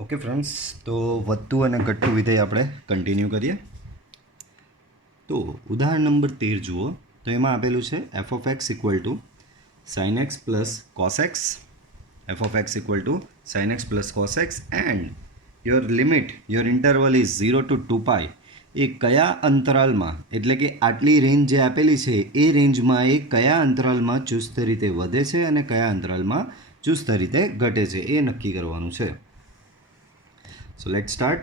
Okay friends, तो વધતું અને ઘટતું વિધેય આપણે કન્ટિન્યુ કરીએ. તો ઉદાહરણ નંબર 13 જુઓ. તો એમાં આપેલું છે F of x equal to sine x plus cos x, F of x equal to sine x plus cos x and your limit, your interval is 0 to 2π. એ કયા અંતરાલમાં, એટલે કે આટલી રેન્જ જે આપેલી છે એ રેન્જમાં એ કયા અંતરાલમાં ચુસ્ત રીતે વધે છે અને કયા અંતરાલમાં ચુસ્ત રીતે ઘટે છે એ નક્કી કરવાનું છે. So let start.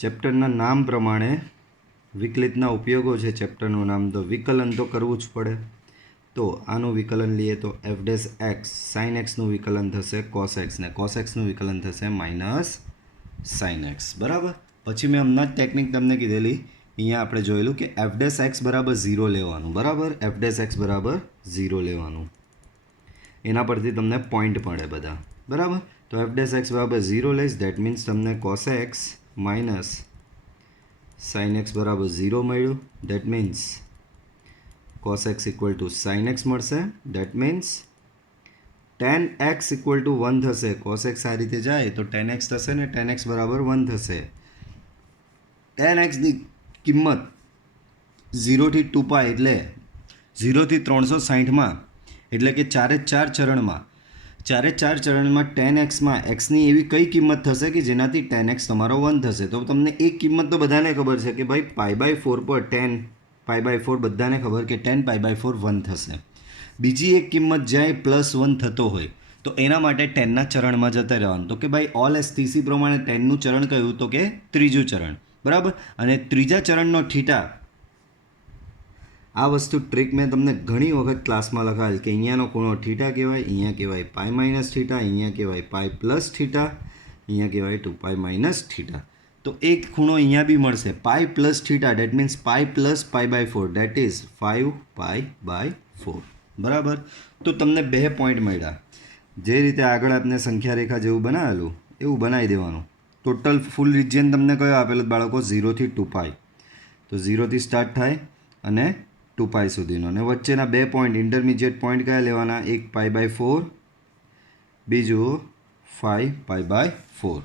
ચેપ્ટરના નામ પ્રમાણે વિકલિતના ઉપયોગો છે. ચેપ્ટરનું નામ તો વિકલન તો કરવું જ પડે. તો આનું વિકલન લઈએ તો એફ ડેશ એક્સ, સાઇન એક્સનું વિકલન થશે કોસ એક્સ ને કોસ એક્સનું વિકલન થશે માઇનસ સાઇન એક્સ. બરાબર. પછી મેં હમણાં જ ટેકનિક તમને કીધેલી, અહીંયા આપણે જોયેલું કે એફ ડેશ એક્સ બરાબર 0 લેવાનું. બરાબર. એફ ડેશ એક્સ બરાબર 0 લેવાનું, એના પરથી તમને પોઈન્ટ મળે બધા. બરાબર. તો એફ ડેશ એક્સ બરાબર 0 લઈશ, દેટ મીન્સ તમને cos x minus sine x બરાબર 0 મળ્યું. That means cos x equal to sine x મળશે. That means tan x equal to 1 થશે. કોસ એક્સ આ રીતે જાય તો ટેન એક્સ થશે ને ટેન એક્સ બરાબર 1 થશે. ટેન એક્સની કિંમત 0 થી 2π એટલે 0 થી 360માં, એટલે કે ચારે ચાર ચરણમાં ટેન એક્સમાં એક્સની એવી કઈ કિંમત થશે કે જેનાથી ટેન એક્સ તમારો 1 થશે. તો તમને એક કિંમત તો બધાને ખબર છે કે ભાઈ π/4 પર 10 π/4 બધાને ખબર કે 10 π/4 1 થશે. બીજી એક કિંમત જ્યાં +1 થતો હોય તો એના માટે 10ના ચરણમાં જતા રહેવાનું. તો કે ભાઈ ઓલ એસટીસી પ્રમાણે 10નું ચરણ કયું, તો કે ત્રીજું ચરણ. બરાબર. અને ત્રીજા ચરણનો થીટા, આ વસ્તુ ટ્રીક મેં તમને ઘણી વખત ક્લાસમાં લખાવેલ કે અહીંયાનો ખૂણો થીટા કહેવાય, અહીંયા કહેવાય π માઇનસ થીટા, અહીંયા કહેવાય π પ્લસ થીટા, અહીંયા કહેવાય 2π માઇનસ થીટા. તો એક ખૂણો અહીંયા બી મળશે π plus theta, that means π plus π/4, that is 5π/4. બરાબર. તો તમને 2 પોઈન્ટ મળ્યા. જે રીતે આગળ આપણે સંખ્યા રેખા જેવું બનાવેલું એવું બનાવી દેવાનું. ટોટલ ફૂલ રિજિયન તમને કયો આપેલો બાળકો? 0 થી 2π. તો 0 થી સ્ટાર્ટ થાય અને 2π સુધીનો, અને વચ્ચેના 2 પોઈન્ટ ઇન્ટરમીડિયેટ પોઈન્ટ કયા લેવાના? એક π/4, બીજું 5π/4.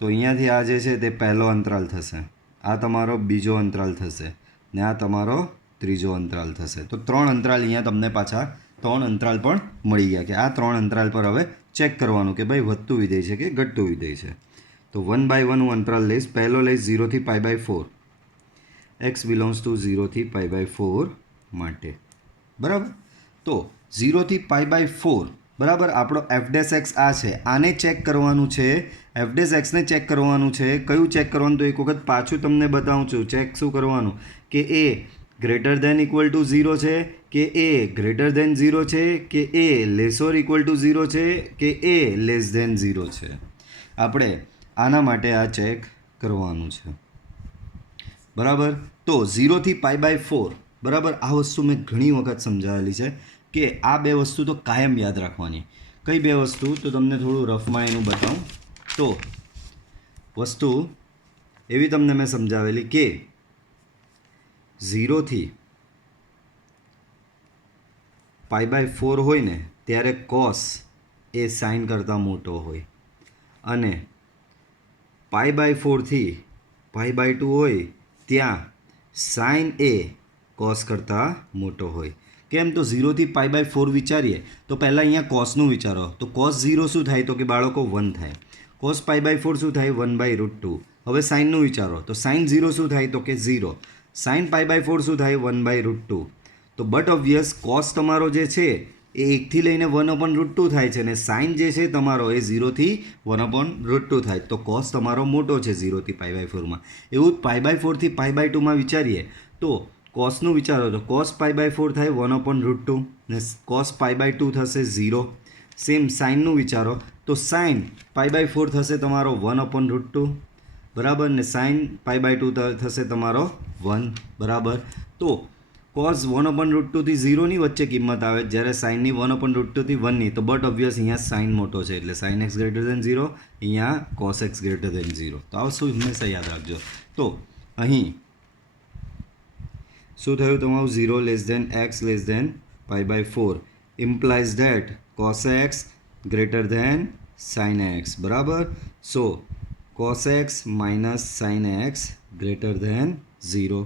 તો અહીંયાથી આ જે છે તે પહેલો અંતરાલ થશે, આ તમારો બીજો અંતરાલ થશે ને આ તમારો ત્રીજો અંતરાલ થશે. તો 3 અંતરાલ અહીંયા તમને પાછા 3 અંતરાલ પણ મળી ગયા કે આ 3 અંતરાલ પર હવે ચેક કરવાનું કે ભાઈ વધતું વિધેય છે કે ઘટતું વિધેય છે. તો 1 by 1 હું અંતરાલ લઈશ. પહેલો લઈશ 0 થી π/4, x બિલોંગ્સ ટુ 0 થી π/4 માટે. બરાબર. તો 0 થી π/4 બરાબર. આપણો એફ ડેશ એક્સ આ છે, આને ચેક કરવાનું છે. એફ ડેશ એક્સને ચેક કરવાનું છે. કયું ચેક કરવાનું? તો એક વખત પાછું તમને બતાવું છું. ચેક શું કરવાનું કે એ ગ્રેટર દેન ઇક્વલ ટુ 0 છે, કે એ ગ્રેટર દેન 0 છે, કે એ લેસોર ઇક્વલ ટુ 0 છે, કે એ લેસ દેન 0 છે. આપણે આના માટે આ ચેક કરવાનું છે. બરાબર. તો 0 થી π/4 બરાબર. આ વસ્તુ મેં ઘણી વખત સમજાવેલી છે કે આ 2 વસ્તુ તો કાયમ યાદ રાખવાની. કઈ 2 વસ્તુ? તો તમને થોડું રફમાં એનું બતાવું. તો વસ્તુ એવી તમને મેં સમજાવેલી કે 0 થી π/4 હોય ને ત્યારે કોસ એ સાઇન કરતાં મોટો હોય, અને π/4 થી π/2 હોય ત્યાં સાઇન એ કોસ કરતાં મોટો હોય. કેમ? તો 0 થી π/4 વિચારીએ તો પહેલાં અહીંયા કોસનું વિચારો. તો cos 0 શું થાય? તો કે બાળકો 1 થાય. cos π/4 શું થાય? 1/√2. હવે સાઇનનું વિચારો. તો સાઇન 0 શું થાય? તો કે 0. સાઇન π/4 શું થાય? 1/√2. તો બટ ઓબ્વિયસ કોસ તમારો જે છે એ 1 થી લઈને 1/√2 થાય છે, અને સાઇન જે છે તમારો એ 0 થી 1/√2 થાય. તો કોસ તમારો મોટો છે 0 થી π/4માં. એવું π/4 થી π/2માં વિચારીએ તો કોસનું વિચારો. તો કોસ π/4 થાય 1/√2 ને કોસ π/2 થશે 0. સેમ સાઇનનું વિચારો. તો સાઇન π/4 થશે તમારો 1/√2. બરાબર. ને સાઇન π/2 થશે તમારો 1. બરાબર. તો કોસ 1/√2 થી 0ની વચ્ચે કિંમત આવે, જ્યારે સાઇનની 1/√2 થી 1ની. તો બટ ઓબ્વિયસ અહીંયા સાઇન મોટો છે એટલે સાઇન એક્સ ગ્રેટર દેન 0, અહીંયા કોસ એક્સ ગ્રેટર દેન 0. તો આ વસ્તુ હંમેશા યાદ રાખજો. તો અહીં શું થયું તમારું? 0 less than x less than π/4 implies that cos x greater than sine x બરાબર. So cos x minus sine x greater than 0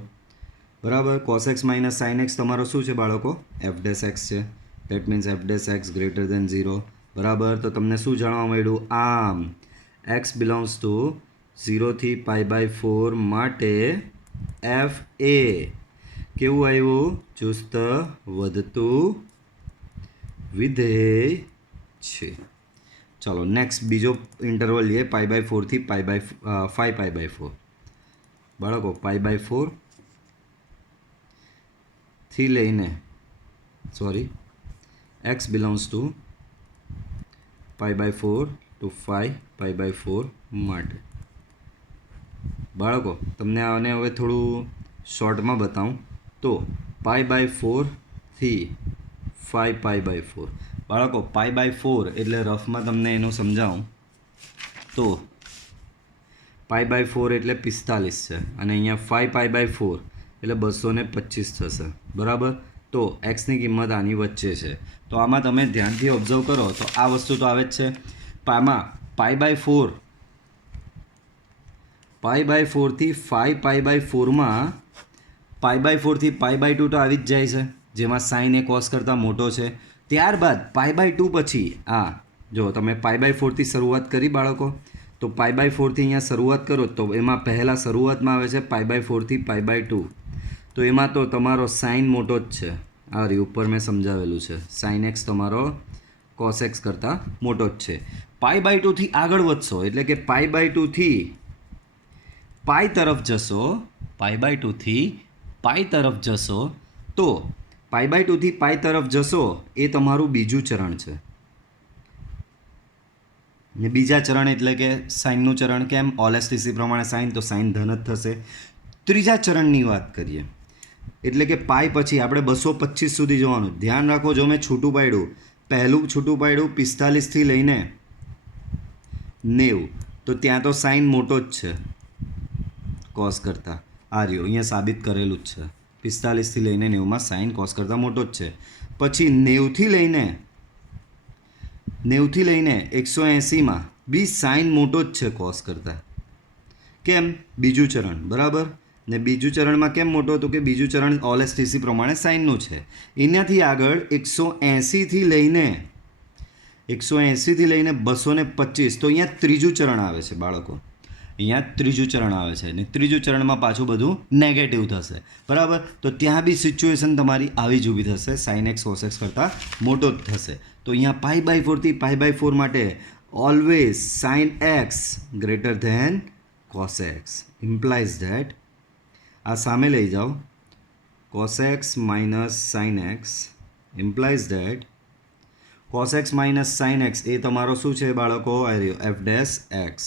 બરાબર. Cos x minus sine x તમારો શું છે બાળકો? એફ ડેસ એક્સ છે. That means f dash x greater than 0 બરાબર. તો તમને શું જાણવા મળ્યું? આમ એક્સ બિલોંગ્સ ટુ 0 થી π/4 માટે એફ એ કેવું આવ્યું? ચુસ્ત વધતું વિધેય છે. ચલો નેક્સ્ટ બીજો ઇન્ટરવલ લઈએ π/4 થી 5 π/4 બાળકો. π/4 થી લઈને એક્સ બિલોંગ્સ ટુ π/4 ટુ 5 π/4 માટે બાળકો તમને આને હવે થોડું શોર્ટમાં બતાવું તો π/4 થી 5 π/4 બાળકો. π/4 એટલે રફમાં તમને એનું સમજાવું તો π/4 એટલે 45 છે અને અહીંયા 5 π/4 એટલે 225 થશે બરાબર. તો એક્સની કિંમત આની વચ્ચે છે. તો આમાં તમે ધ્યાનથી ઓબ્ઝર્વ કરો તો આ વસ્તુ તો આવે જ છે. આમાં π/4 થી 5 π/4માં π/4 થી π/2 તો આવી જ જાય છે જેમાં સાઇન એ કોસ કરતાં મોટો છે. ત્યારબાદ π/2 પછી જો તમે π/4 થી શરૂઆત કરી બાળકો તો π/4 થી અહીંયા શરૂઆત કરો તો એમાં પહેલાં શરૂઆતમાં આવે છે π/4 થી π/2 તો એમાં તો તમારો સાઇન મોટો જ છે. આ રી ઉપર મેં સમજાવેલું છે સાઇન એક્સ તમારો કોસ એક્સ કરતાં મોટો જ છે. π/2 થી આગળ વધશો એટલે કે π/2 થી પાઈ તરફ જશો π/2 થી પાઈ તરફ જશો તો π/2 થી પાઈ તરફ જશો એ તમારું બીજું ચરણ છે. ને બીજા ચરણ એટલે કે સાઇનનું ચરણ. કેમ? ઓલેસ્ટીસી પ્રમાણે સાઇન તો સાઇન ધન જ થશે. ત્રીજા ચરણની વાત કરીએ એટલે કે પાઈ પછી આપણે 225 સુધી જવાનું. ધ્યાન રાખો જો મેં છૂટું પાડ્યું પહેલું છૂટું પાડ્યું 45 થી લઈને 90 તો ત્યાં તો સાઇન મોટો જ છે કોસ કરતાં. આ રહ્યો અહીંયા સાબિત કરેલું જ છે 45 થી લઈને 90માં સાઇન કોસ કરતાં મોટો જ છે. પછી 90 થી લઈને 180માં બી સાઇન મોટો જ છે કોસ કરતાં. કેમ? બીજું ચરણ બરાબર. ને બીજું ચરણમાં કેમ મોટો હતું કે બીજું ચરણ ઓલેસ્ટીસી પ્રમાણે સાઇનનું છે. એનાથી આગળ 180 થી લઈને 225 તો અહીંયા ત્રીજું ચરણ આવે છે બાળકો. અહીંયા ત્રીજું ચરણ આવે છે ને ત્રીજું ચરણમાં પાછું બધું નેગેટિવ થશે બરાબર. તો ત્યાં બી સિચ્યુએશન તમારી આવી જ ઊભી થશે સાઇન એક્સ કોસ એક્સ કરતાં મોટો જ થશે. તો અહીંયા π/4 થી π/4 માટે always sine x greater than cos x implies that આ સામે લઈ જાઓ cos x minus sine x implies that cos x minus sine x એ તમારો શું છે બાળકો? આ રહ્યો f dash x.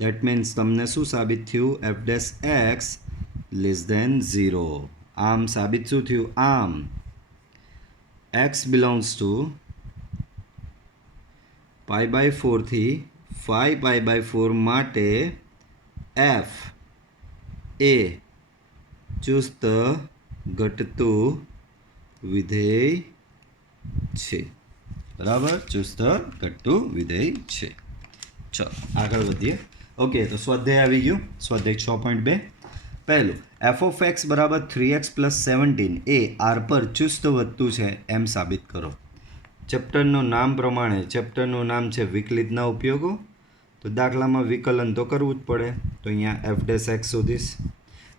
That means તમને શું સાબિત થયું? F dash x less than 0. આમ સાબિત શું થયું? આમ એક્સ બિલોંગ્સ ટુ π/4 થી 5 π/4 માટે એફ એ ચુસ્ત ઘટતું વિધેય છે બરાબર. ચુસ્ત ઘટતું વિધેય છે. ચલો આગળ વધીએ. ઓકે તો સ્વાધ્યાય આવી ગયું. સ્વાધ્યાય 6.2 પહેલું f(x) બરાબર 3x + 17 એ આર પર ચુસ્ત વધતું છે એમ સાબિત કરો. ચેપ્ટરનું નામ પ્રમાણે ચેપ્ટરનું નામ છે વિકલિતના ઉપયોગો. તો દાખલામાં વિકલન તો કરવું જ પડે. તો અહીંયા એફ ડેસ એક્સ શોધીશ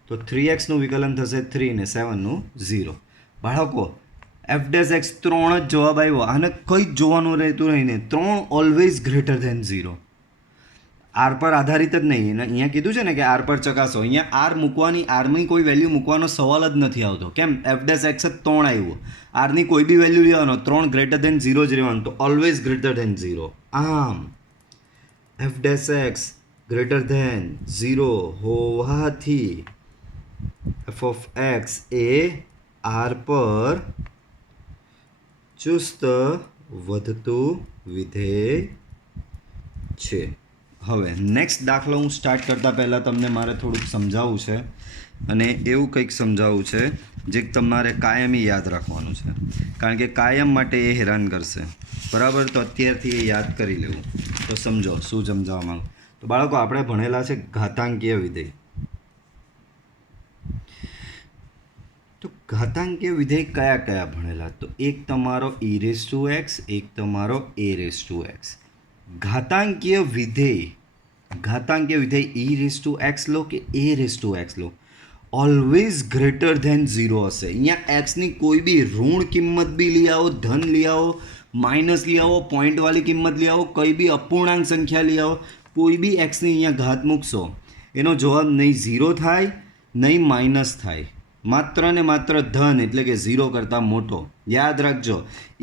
તો 3xનું વિકલન થશે 3 ને 7નું 0. બાળકો એફ ડેસ એક્સ 3 જ જવાબ આવ્યો. આને કંઈ જ જોવાનું રહેતું નહીં ને 3 ઓલવેઝ ગ્રેટર ધેન 0. આર પર આધારિત જ નહીં. અહીંયા કીધું છે ને કે આર પર ચકાસો. અહીંયા આર મૂકવાની આરની કોઈ વેલ્યુ મૂકવાનો સવાલ જ નથી આવતો. કેમ? એફ ડેસ એક્સ જ 3 આવ્યું. આરની કોઈ બી વેલ્યુ લેવાનો 3 ગ્રેટર ધેન 0 જ રહેવાનું. તો ઓલવેઝ ગ્રેટર ધેન 0. આમ f dash x greater than 0 હોવાથી એફ ઓફ એક્સ એ આર પર ચુસ્ત વધતું વિધેય છે. હવે નેક્સ્ટ દાખલો હું સ્ટાર્ટ કરતાં પહેલાં તમને મારે થોડુંક સમજાવવું છે અને એવું કંઈક સમજાવવું છે જે તમારે કાયમી યાદ રાખવાનું છે, કારણ કે કાયમ માટે એ હેરાન કરશે. બરાબર, તો અત્યારથી એ યાદ કરી લેવું. તો સમજો શું સમજાવવા માંગુ. તો બાળકો આપણે ભણેલા છે ઘાતાંકીય વિધેય. તો ઘાતાંકીય વિધેય કયા કયા ભણેલા? તો એક તમારો e રેઝ ટુ એક્સ, એક તમારો a રેઝ ટુ એક્સ. ઘાતાંકીય વિધેય e રેઝ ટુ એક્સ લો કે a રેઝ ટુ એક્સ લો, ઓલવેઝ ગ્રેટર ધેન 0 હશે. અહીંયા એક્સની કોઈ બી ઋણ કિંમત બી લઈ આવો, ધન લઈ આવો, માઇનસ લઈ આવો, પોઈન્ટવાળી કિંમત લઈ આવો, કઈ બી અપૂર્ણાંક સંખ્યા લઈ આવો, કોઈ બી એક્સની અહીંયા ઘાત મૂકશો, એનો જવાબ નહીં 0 થાય નહીં માઇનસ થાય, માત્ર ને માત્ર ધન એટલે કે 0 કરતાં મોટો. યાદ રાખજો,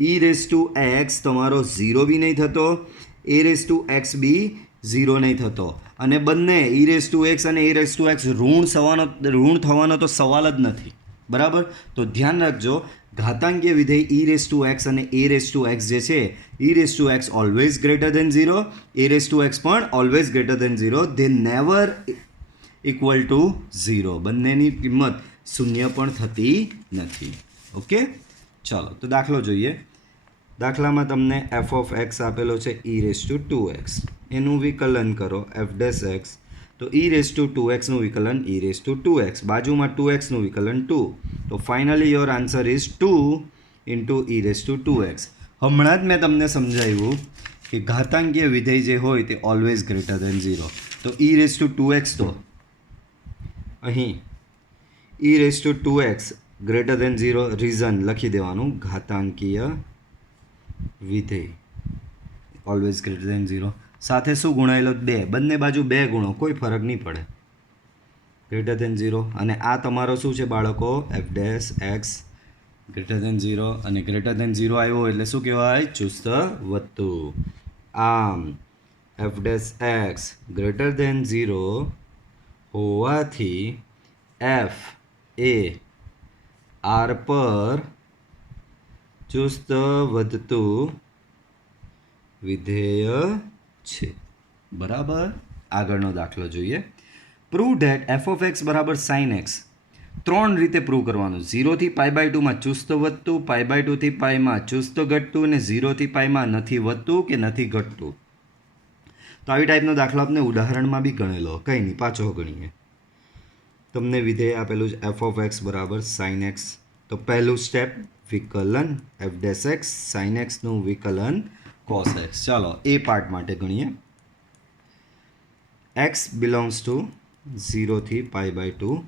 e રેઝ ટુ એક્સ તમારો 0 બી નહીં થતો, a રેઝ ટુ એક્સ બી 0 નહીં થતો, અને બંને e રેઝ ટુ એક્સ અને a રેઝ ટુ એક્સ ઋણ થવાનો તો સવાલ જ નથી. બરાબર, તો ધ્યાન રાખજો, ઘાતાંકીય વિધેય e રેઝ ટુ એક્સ અને a રેઝ ટુ એક્સ જે છે, e raise to x always greater than 0, a raise to x પણ always greater than 0, they never equal to 0. બંનેની કિંમત શૂન્ય પણ થતી નથી. ઓકે, ચાલો તો દાખલો જોઈએ. દાખલામાં તમને એફ ઓફ એક્સ આપેલો છે e રેઝ ટુ 2x, એનું વિકલન કરો એફ ડેશ એક્સ. તો e રેઝ ટુ 2xનું વિકલન e રેઝ ટુ 2x, બાજુમાં 2xનું વિકલન 2. તો finally your answer is 2 into e raise to 2x. હમણાં જ મેં તમને સમજાવ્યું કે ઘાતાંકીય વિધેય જે હોય તે ઓલવેઝ ગ્રેટર ધેન 0. તો e રેઝ ટુ 2x, તો અહીં e raise to 2x greater than 0, reason લખી દેવાનું, ઘાતાંકીય વિધેય ઓલવેઝ ગ્રેટર ધેન 0. સાથે શું ગુણાયેલો? 2, બંને બાજુ 2 ગુણો, કોઈ ફરક નહીં પડે, ગ્રેટર ધેન 0. અને આ તમારો શું છે બાળકો? F dash x greater than 0, અને ગ્રેટર ધેન 0 આવ્યો એટલે શું કહેવાય? ચુસ્ત વધતું. આમ f dash x greater than 0 હોવાથી એફ એ આર પર ચુસ્ત વધતું વિધેય છે. બરાબર, આગળનો દાખલો જોઈએ. Prove that F of x બરાબર સાઇન એક્સ. 3 રીતે પ્રૂવ કરવાનું. 0 થી પાઈ બાય 2 માં ચુસ્ત વધતું, પાઈ બાય 2 થી પાઈમાં ચુસ્ત ઘટતું, અને 0 થી પાઈમાં નથી વધતું કે નથી ઘટતું. તો આવી ટાઈપનો દાખલો આપણે ઉદાહરણમાં બી ગણેલો, કંઈ નહીં, પાછો ગણીએ. તમને વિધેય આપેલું છે એફ ઓફ એક્સ બરાબર સાઇન એક્સ. તો પહેલું સ્ટેપ વિકલન એફ ડેશ એક્સ, સાઇન એક્સનું વિકલન કોસ એક્સ. ચાલો એ પાર્ટ માટે ગણીએ. એક્સ બિલોંગ્સ ટુ 0 થી પાઈ બાય 2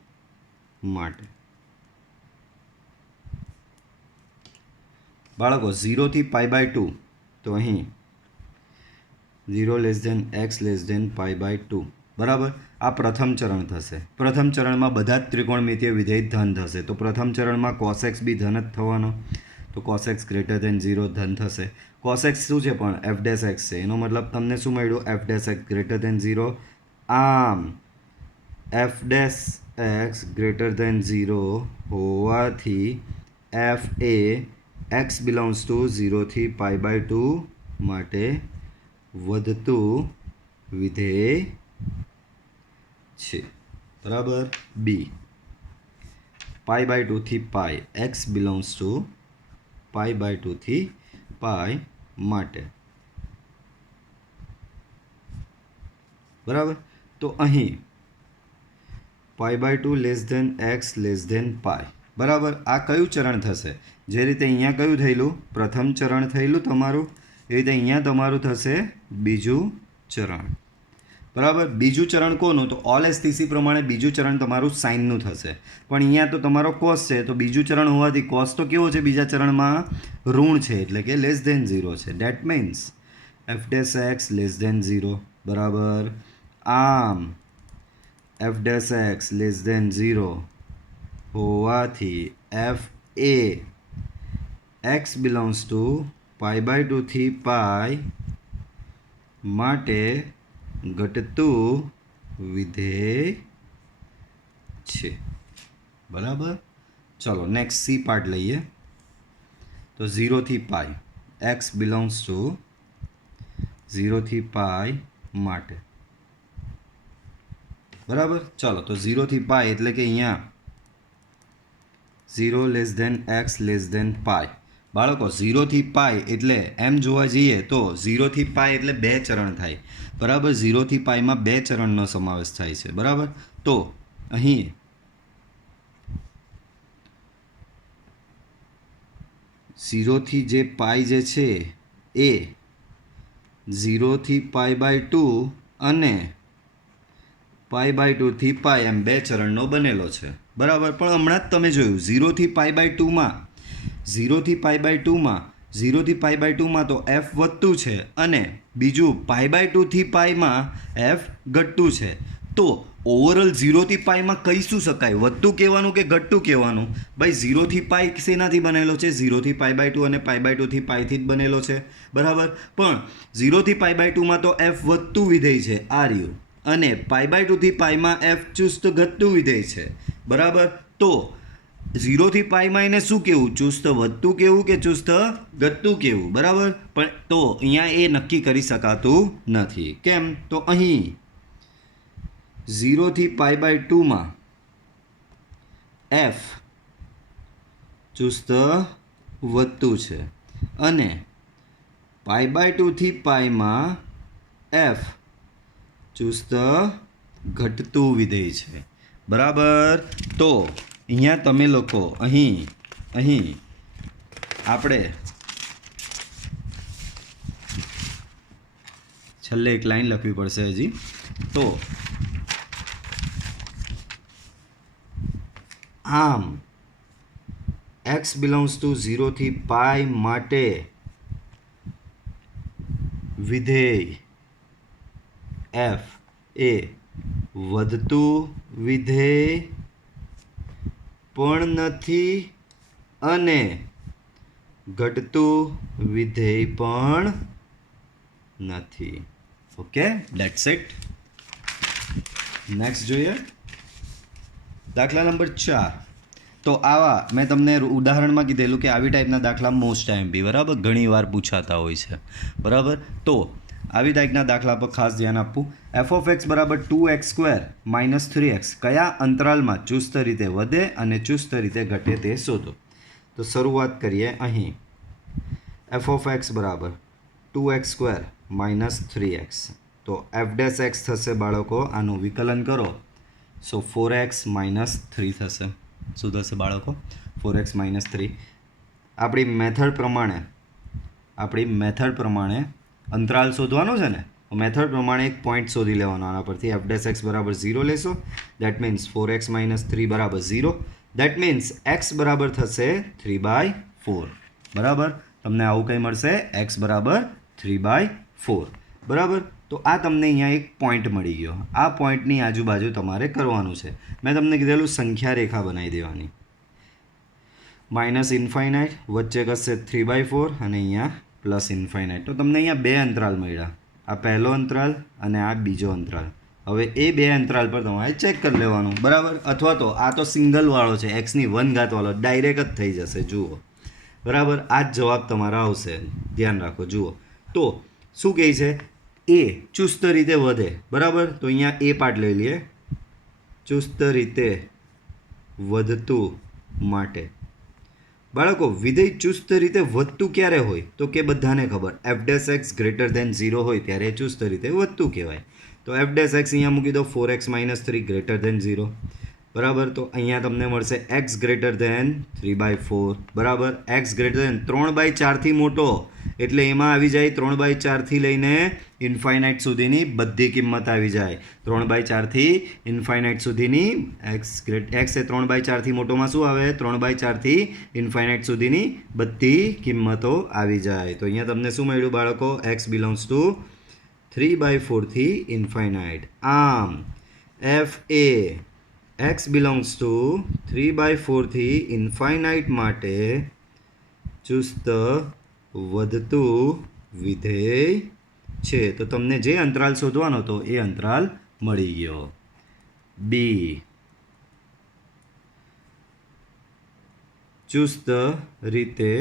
માટે બાળકો 0 થી પાઈ બાય 2, તો અહીં 0 less than x less than pi by 2. બરાબર, આ પ્રથમ ચરણ થશે. પ્રથમ ચરણમાં બધા જ ત્રિકોણમિતીય વિધેય ધન થશે. તો પ્રથમ ચરણમાં કોસ એક્સ બી ધન જ થવાનો, તો કોસ એક્સ ગ્રેટર ધેન 0 ધન થશે. કોસ એક્સ શું છે પણ? એફ ડેશ એક્સ છે, એનો મતલબ તમને શું મળ્યું? F dash x greater than 0. આમ f dash x greater than 0 હોવાથી એફ એ એક્સ બિલોંગ્સ ટુ 0 થી પાઈ બાય 2 માટે વધતું વિધેય છે. બરાબર, બી પાઈ બાય 2 થી pi, x belongs to pi by 2 થી પાઈ માટે. બરાબર, તો અહીં pi by 2 less than x less than pi. બરાબર, આ કયું ચરણ થશે? જે રીતે અહીંયા કયું થયેલું? પ્રથમ ચરણ થયેલું તમારું, એ રીતે અહીંયા તમારું થશે બીજું ચરણ. બરાબર, બીજું ચરણ કોનું? તો ઓલ એસટીસી પ્રમાણે બીજું ચરણ તમારું સાઇનનું થશે. પણ અહીંયા તો તમારો કોસ છે, તો બીજું ચરણ હોવાથી કોસ તો કેવો છે? બીજા ચરણમાં ઋણ છે, એટલે કે લેસ ધેન 0 છે. That means f dash x less than 0. બરાબર, આમ f dash x less than 0 હોવાથી એફ એ x belongs to pi by 2 થી પાઈ માટે ઘટતું વિધેય છે. બરાબર, ચલો નેક્સ્ટ સી પાર્ટ લઈએ. તો 0 થી પાઈ, એક્સ બિલોંગ્સ ટુ 0 થી પાઈ માટે. બરાબર. ચાલો તો 0 થી પાઈ એટલે કે અહીંયા 0 less than x less than pi. બાળકો 0 થી પાઈ એટલે એમ જોવા જઈએ તો 0 થી પાઈ એટલે 2 ચરણ થાય. બરાબર. 0 થી પાઈમાં 2 ચરણનો સમાવેશ થાય છે. બરાબર. તો અહીં 0 થી જે પાઈ જે છે એ 0 થી પાઈ બાય 2 અને પાઈ બાય 2 થી પાઈ એમ 2 ચરણનો બનેલો છે. બરાબર. પણ હમણાં જ તમે જોયું 0 થી પાઈ બાય 2માં 0 થી પાઈ બાય 2માં 0 થી પાઈ બાય 2માં તો એફ વધતું છે અને બીજું પાઈ બાય 2 થી પાઈમાં એફ ઘટતું છે. તો ઓવરઓલ 0 થી પાઈમાં કહી શું શકાય? વધતું કહેવાનું કે ઘટતું કહેવાનું? ભાઈ 0 થી પાઈ શેનાથી બનેલો છે? 0 થી પાઈ બાય 2 અને પાઈ બાય 2 થી પાઈથી જ બનેલો છે. બરાબર. પણ 0 થી પાઈ બાય 2માં તો એફ વધતું વિધેય છે આ રહ્યું અને પાઈ બાય 2 થી પાઈમાં એફ ચુસ્ત ઘટતું વિધેય છે. બરાબર. તો 0 થી પાઈમાં એને શું કહેવું? ચુસ્ત વધતું કહેવું કે ચુસ્ત ઘટતું કહેવું? બરાબર. પણ તો અહીંયા એ નક્કી કરી શકાતું નથી. કેમ? તો અહીં 0 થી પાઈ બાય 2માં એફ ચુસ્ત વધતું છે અને પાઈ બાય 2 થી પાઈમાં એફ ચુસ્ત ઘટતું વિધેય છે. બરાબર. તો અહીંયા તમે લોકો અહીં આપણે છેલ્લે એક લાઈન લખવી પડશે હજી. તો આમ x બિલોંગ્સ ટુ 0 થી પાઈ માટે વિધેય એફ એ વધતું વિધેય પણ નથી અને ઘટતું વિધેય પણ નથી. Okay, that's it. નેક્સ્ટ જોઈએ દાખલા નંબર 4. તો આવા મેં તમને ઉદાહરણમાં કીધેલું કે આવી ટાઈપના દાખલા મોસ્ટ આઈએમપી બરાબર ઘણી વાર પૂછાતા હોય છે. બરાબર. તો આવી ટાઈપના દાખલા પર ખાસ ધ્યાન આપવું. એફ ઓફ એક્સ બરાબર 2x² માઇનસ 3x કયા અંતરાલમાં ચુસ્ત રીતે વધે અને ચુસ્ત રીતે ઘટે તે શોધો. તો શરૂઆત કરીએ અહીં. એફ ઓફ એક્સ બરાબર 2x² માઇનસ 3x. તો એફ ડેશ એક્સ થશે બાળકો, આનું વિકલન કરો સો 4x માઇનસ 3 થશે. શું થશે બાળકો? 4x minus 3. આપણી મેથડ પ્રમાણે અંતરાલ શોધવાનો છે ને, મેથડ પ્રમાણે એક પોઈન્ટ શોધી લેવાનો આના પરથી. એફ ડેશ એક્સ બરાબર 0 લેશો. દેટ મીન્સ 4x માઇનસ 3 બરાબર 0. દેટ મીન્સ એક્સ બરાબર થશે 3/4. બરાબર. તમને આવું કંઈ મળશે એક્સ બરાબર 3/4. બરાબર. તો આ તમને અહીંયા એક પોઈન્ટ મળી ગયો. આ પોઈન્ટની આજુબાજુ તમારે કરવાનું છે. મેં તમને કીધેલું સંખ્યા રેખા બનાવી દેવાની. માઇનસ ઇન્ફાઇનાઇટ વચ્ચે કરશે 3/4 અને અહીંયા પ્લસ ઇન્ફાઇનાઇટ. તો તમને અહીંયા 2 અંતરાલ મળ્યા. આ પહેલો અંતરાલ અને આ બીજો અંતરાલ. હવે એ 2 અંતરાલ પર તમારે ચેક કરી લેવાનું. બરાબર. અથવા તો આ તો સિંગલવાળો છે, એક્સની 1 ઘાતવાળો, ડાયરેક્ટ જ થઈ જશે. જુઓ. બરાબર. આ જ જવાબ તમારા આવશે. ધ્યાન રાખો. જુઓ. તો શું કહે છે? એ ચુસ્ત રીતે વધે. બરાબર. તો અહીંયા એ પાર્ટ લઈ લઈએ. ચુસ્ત રીતે વધતું માટે બાળકો વિધેય ચુસ્ત રીતે વધતું ક્યારે હોય? તો કે બધાને ખબર f dash x greater than 0 હોય ત્યારે ચુસ્ત રીતે વધતું કહેવાય. તો એફ ડેશ એક્સ અહીંયા મૂકી દો 4x માઇનસ 3 ગ્રેટર ધેન 0. બરાબર. તો અહીંયા તમને મળશે એક્સ ગ્રેટર ધેન 3/4. બરાબર. એક્સ ગ્રેટર ધેન 3/4થી મોટો એટલે એમાં આવી જાય 3/4થી લઈને ઇન્ફાઇનાઇટ સુધીની બધી કિંમત આવી જાય. 3/4થી ઇન્ફાઇનાઇટ સુધીની એક્સ એ 3/4થી મોટોમાં શું આવે? 3/4થી ઇન્ફાઇનાઇટ સુધીની બધી કિંમતો આવી જાય. તો અહીંયા તમને શું મળ્યું બાળકો? એક્સ બિલોંગ્સ ટુ 3/4 થી ઇન્ફાઇનાઇટ. આમ એફ એ એક્સ બિલોંગ્સ ટુ 3/4 થી ઇન્ફાઇનાઇટ માટે ચુસ્ત વધતું વિધેય છે. તો તમને જે અંતરાલ શોધવાનો હતો એ અંતરાલ મળી ગયો. બી ચુસ્ત રીતે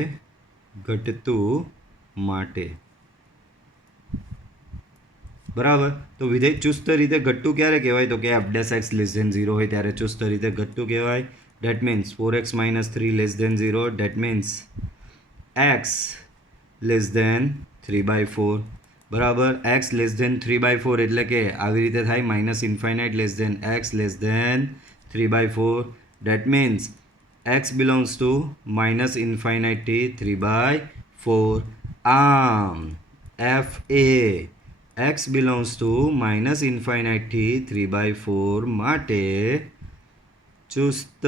ઘટતું માટે. બરાબર. તો વિધેય ચુસ્ત રીતે ઘટતું ક્યારે કહેવાય? તો કે f dash x less than 0 હોય ત્યારે ચુસ્ત રીતે ઘટતું કહેવાય. That means 4x - 3 less than 0. That means x less than 3/4. બરાબર. x લેસ ધેન 3/4 એટલે કે આવી રીતે થાય minus infinite less than x less than 3/4. That means x belongs to minus infinite થી 3/4. આમ એફ એ x belongs to minus infinite થી 3/4 માટે ચુસ્ત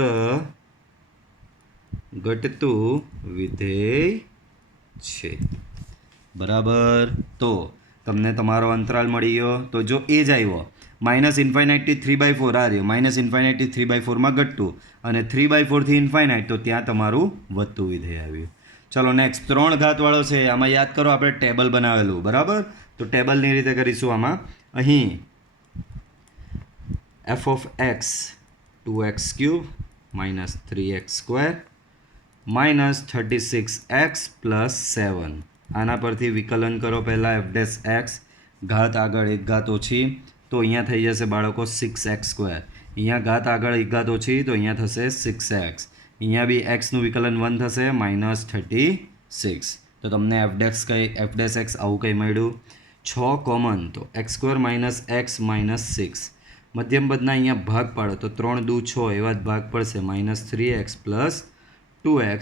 ઘટતું વિધેય છે. બરાબર. તો તમને તમારો અંતરાલ મળી ગયો. તો જો એ જ આવ્યો માઇનસ ઇન્ફાઇનાઇટ થી 3/4 આ રહ્યો માઇનસ ઇન્ફાઇનાઇટ થી 3/4 ઘટતું અને 3/4 થી ઇન્ફાઇનાઇટ તો ત્યાં તમારું વધતું વિધેય આવ્યું. ચલો નેક્સ્ટ 3 ઘાતવાળો છે. આમાં યાદ કરો આપણે ટેબલ બનાવેલું. બરાબર. તો ટેબલની રીતે કરીશું. આમાં અહીં F of x 2x³ minus 3x² minus 36x plus 7. આના પરથી વિકલન કરો પહેલાં એફ ડેશ એક્સ ઘાત આગળ એક ઘાત ઓછી તો અહીંયા થઈ જશે બાળકો 6x². અહીંયા ઘાત આગળ એક ઘાત ઓછી તો અહીંયા થશે 6x. અહીંયા બી એક્સનું વિકલન 1 થશે માઇનસ 36. તો તમને એફ ડેશ એક્સ આવું કંઈ મળ્યું. 6 કોમન તો x² માઇનસ એક્સ માઇનસ 6. મધ્યમ પદના અહીંયા ભાગ પાડો તો 3 દુ 6 એવા જ ભાગ પડશે minus 3x plus 2x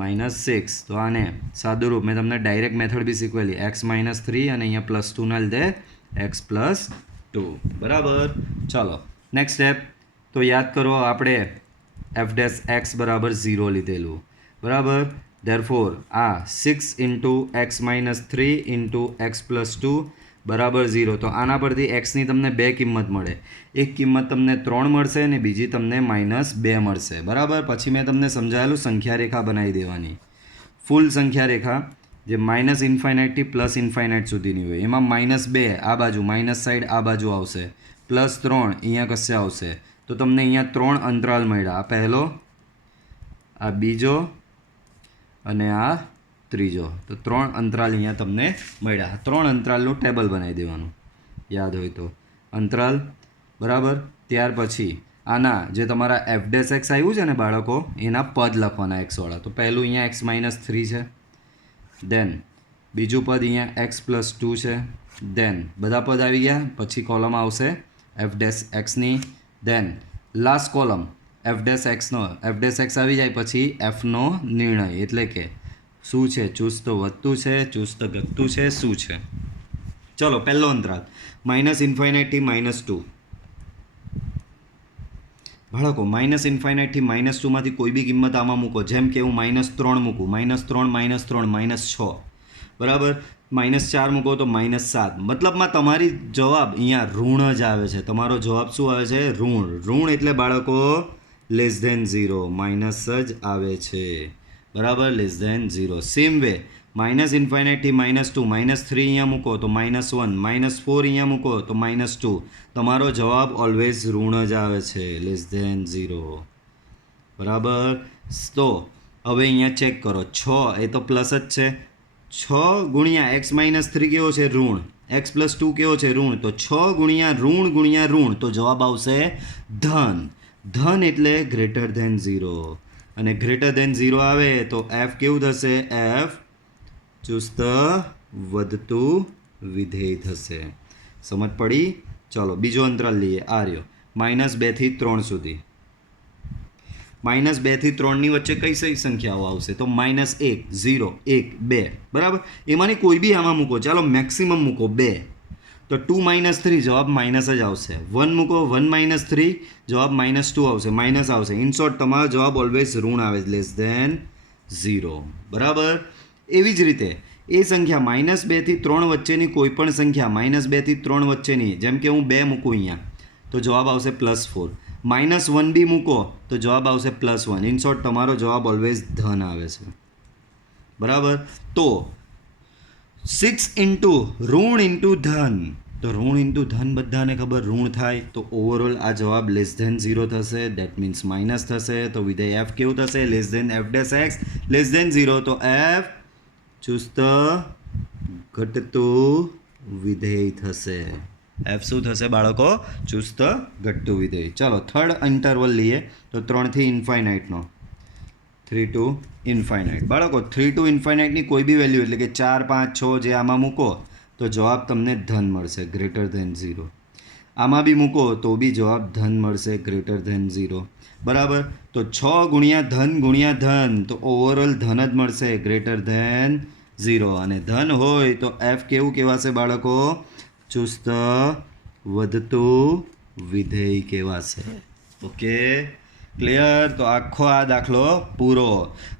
minus 6. તો આને સાદું રૂપ મેં તમને ડાયરેક્ટ મેથડ બી શીખવેલી x માઇનસ 3 અને અહીંયા પ્લસ 2 ના લીધે x પ્લસ 2. બરાબર. ચાલો નેક્સ્ટ સ્ટેપ. તો યાદ કરો આપણે એફ ડેશ એક્સ બરાબર 0 લીધેલું. બરાબર. ધેરફોર આ 6 into x minus 3 into x plus 2 બરાબર 0. તો આના પરથી એક્સની તમને બે કિંમત મળે. એક કિંમત તમને 3 મળશે અને બીજી તમને -2 મળશે. બરાબર. પછી મેં તમને સમજાવેલું સંખ્યા રેખા બનાવી દેવાની. ફૂલ સંખ્યા રેખા જે માઇનસ ઇન્ફાઇનાઇટથી પ્લસ ઇન્ફાઇનાઇટ સુધીની હોય એમાં -2 આ બાજુ માઇનસ સાઈડ આ બાજુ આવશે +3 અહીંયા કશે આવશે. તો તમને અહીંયા 3 અંતરાલ મળ્યા. આ પહેલો, આ બીજો અને આ ત્રીજો. તો 3 અંતરાલ અહીંયા તમને મળ્યા. 3 અંતરાલનું ટેબલ બનાવી દેવાનું યાદ હોય તો. અંતરાલ. બરાબર. ત્યાર પછી આના જે તમારા એફ ડેશ એક્સ આવ્યું છે ને બાળકો એના પદ લખવાના એક્સવાળા. તો પહેલું અહીંયા x માઇનસ 3 છે. દેન બીજું પદ અહીંયા x પ્લસ 2 છે. દેન બધા પદ આવી ગયા. પછી કોલમ આવશે એફ ડેશ એક્સની. Then last column f dash એક્સનો. એફ ડેશ એક્સ આવી જાય પછી એફનો નિર્ણય એટલે કે શું છે? ચુસ્ત વધતું છે, ચુસ્ત ઘટતું છે, શું છે? ચલો પહેલો અંતરાલ માઇનસ ઇન્ફાઇનાઇટથી -2. બાળકો માઇનસ ઇન્ફાઇનાઇટથી -2માંથી કોઈ બી કિંમત આમાં મૂકો. જેમ કે હું -3 મૂકું -3 -6. બરાબર. -4 મૂકો તો -7. મતલબમાં તમારી જવાબ અહીંયા ઋણ જ આવે છે. તમારો જવાબ શું આવે છે? ઋણ. ઋણ એટલે બાળકો લેસ ધેન 0 માઇનસ જ આવે છે. બરાબર. Less than 0. Same way minus ઇન્ફાઇનાઇટથી -2 -3 અહીંયા મૂકો તો -1 -4 અહીંયા મૂકો તો -2. તમારો જવાબ ઓલવેઝ ઋણ જ આવે છે. Less than 0. બરાબર. તો હવે અહીંયા ચેક કરો. 6 એ તો પ્લસ જ છે. 6 ગુણ્યા x માઇનસ 3 કેવો છે? ઋણ. x પ્લસ 2 કેવો છે? ઋણ. તો 6 ગુણ્યા ઋણ તો જવાબ આવશે ધન. ધન એટલે ગ્રેટર ધેન 0 અને ગ્રેટર ધેન 0 આવે તો f કેવું થશે? f ચુસ્ત વધતું વિધેય થશે. સમજ પડી? ચલો બીજો અંતરાલ લઈએ. આ રહ્યો -2 થી 3 સુધી. -2 થી 3ની વચ્ચે કઈ કઈ સંખ્યાઓ આવશે? તો -1 0 1 2. બરાબર. એમાંની કોઈ બી આમાં મૂકો. ચાલો મેક્સિમમ મૂકો 2 તો 2 - 3 જવાબ માઇનસ જ આવશે. 1 મૂકો 1 - 3 જવાબ -2 આવશે, માઇનસ આવશે. ઇન શોર્ટ તમારો જવાબ ઓલવેઝ ઋણ આવે. Less than 0. બરાબર. એવી જ રીતે એ સંખ્યા -2 થી 3 વચ્ચેની કોઈ પણ સંખ્યા -2 થી 3 વચ્ચેની જેમ કે હું 2 મૂકું અહીંયા તો જવાબ આવશે +4. -1 બી મૂકો તો જવાબ આવશે +1. ઇન શોર્ટ તમારો જવાબ ઓલવેઝ ધન આવે છે. બરાબર. તો 6 ઇન્ટુ ઋણ ઇન્ટુ ધન. તો ઋણ ઇન્ટુ ધન બધાને ખબર ઋણ થાય તો ઓવરઓલ આ જવાબ લેસ ધેન 0 થશે. દેટ મીન્સ માઇનસ થશે. તો વિધેય એફ કેવું થશે? Less than f dash x less than 0. તો એફ ચુસ્ત ઘટતું વિધેય થશે. એફ શું થશે બાળકો? ચુસ્ત ઘટતું વિધેય. ચલો થર્ડ ઇન્ટરવલ લઈએ તો 3 થી ઇન્ફાઇનાઇટનો. 3 ટુ ઇન્ફાઇનાઇટ. બાળકો 3 ટુ ઇન્ફાઇનાઇટની કોઈ બી વેલ્યુ એટલે કે 4, 5, 6 જે આમાં મૂકો તો જવાબ તમને ધન મળશે, ગ્રેટર ધેન 0. આમાં બી મૂકો તો બી જવાબ ધન મળશે, ગ્રેટર ધેન 0. બરાબર? તો 6 ગુણ્યા ધન તો ઓવરઓલ ધન જ મળશે, ગ્રેટર ધેન 0. અને ધન હોય તો એફ કેવું કહેવાશે બાળકો? ચુસ્ત વધતું વિધેય કહેવાશે. Okay, clear? તો આખો આ દાખલો પૂરો.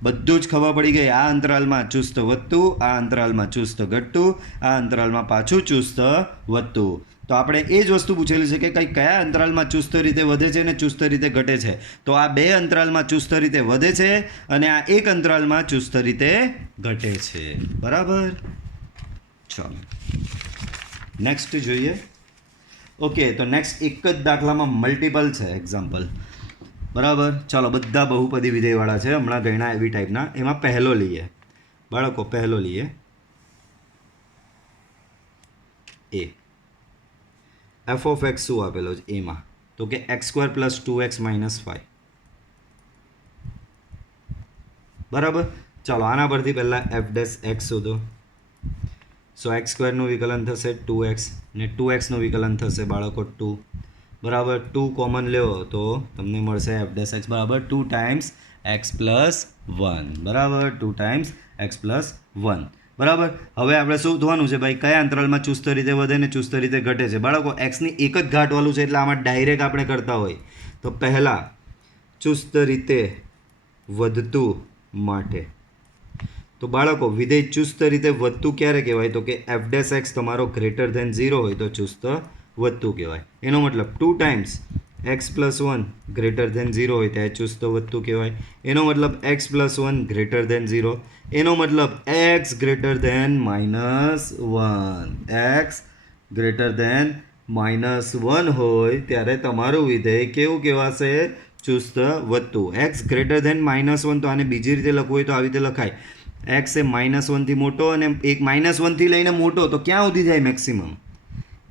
બધું જ ખબર પડી ગઈ. આ અંતરાલમાં ચુસ્ત વધતું, આ અંતરાલમાં ચુસ્ત ઘટતું, આ અંતરાલમાં પાછું ચુસ્ત વધતું. તો આપણે એ જ વસ્તુ પૂછેલી છે કે કંઈ કયા અંતરાલમાં ચુસ્ત રીતે વધે છે અને ચુસ્ત રીતે ઘટે છે. તો આ બે અંતરાલમાં ચુસ્ત રીતે વધે છે અને આ એક અંતરાલમાં ચુસ્ત રીતે ઘટે છે. બરાબર? ચાલો નેક્સ્ટ જોઈએ. ઓકે, તો નેક્સ્ટ એક જ દાખલામાં મલ્ટિપલ છે એક્ઝામ્પલ. બરાબર? ચાલો બધા બહુપદી વિધેયવાળા છે, હમણાં ગણ્યા એવી ટાઈપના. એમાં પહેલો લઈએ બાળકો, પહેલો લઈએ એ. એફ ઓફ એક્સ શું આપેલો છે એમાં? તો કે x² + 2x - 5. બરાબર? ચાલો આના પરથી પહેલાં એફ ડેશ એક્સ શોધો. સો x² નું વિકલન થશે 2x ને 2x નું વિકલન થશે બાળકો 2. બરાબર? 2 કોમન લ્યો તો તમને મળશે એફ ડેશ એક્સ બરાબર 2 ટાઈમ્સ x + 1. બરાબર? 2 ટાઈમ્સ x + 1. બરાબર? હવે આપણે શું થવાનું છે ભાઈ? કયા અંતરાલમાં ચુસ્ત રીતે વધે ને ચુસ્ત રીતે ઘટે છે? બાળકો એક્સની એક જ ઘાટવાળું છે એટલે આમાં ડાયરેક્ટ આપણે કરતા હોય. તો પહેલાં ચુસ્ત રીતે વધતું માટે તો બાળકો વિધેય ચુસ્ત રીતે વધતું ક્યારે કહેવાય? તો કે એફ ડેશ એક્સ તમારો ગ્રેટર ધેન 0 હોય તો ચુસ્ત વધતું કહેવાય. એનો મતલબ 2 ટાઈમ્સ x + 1 ગ્રેટર ધેન 0 હોય ત્યારે ચુસ્ત વધતું કહેવાય. એનો મતલબ x + 1 ગ્રેટર ધેન 0. એનો મતલબ x greater than -1. x greater than -1 હોય ત્યારે તમારું વિધેય કેવું કહેવાશે? ચુસ્ત વધતું. x ગ્રેટર ધેન -1 તો આને બીજી રીતે લખવું હોય તો આવી રીતે લખાય. x એ -1 થી મોટો અને એક -1 થી લઈને મોટો તો ક્યાં સુધી જાય મેક્સિમમ?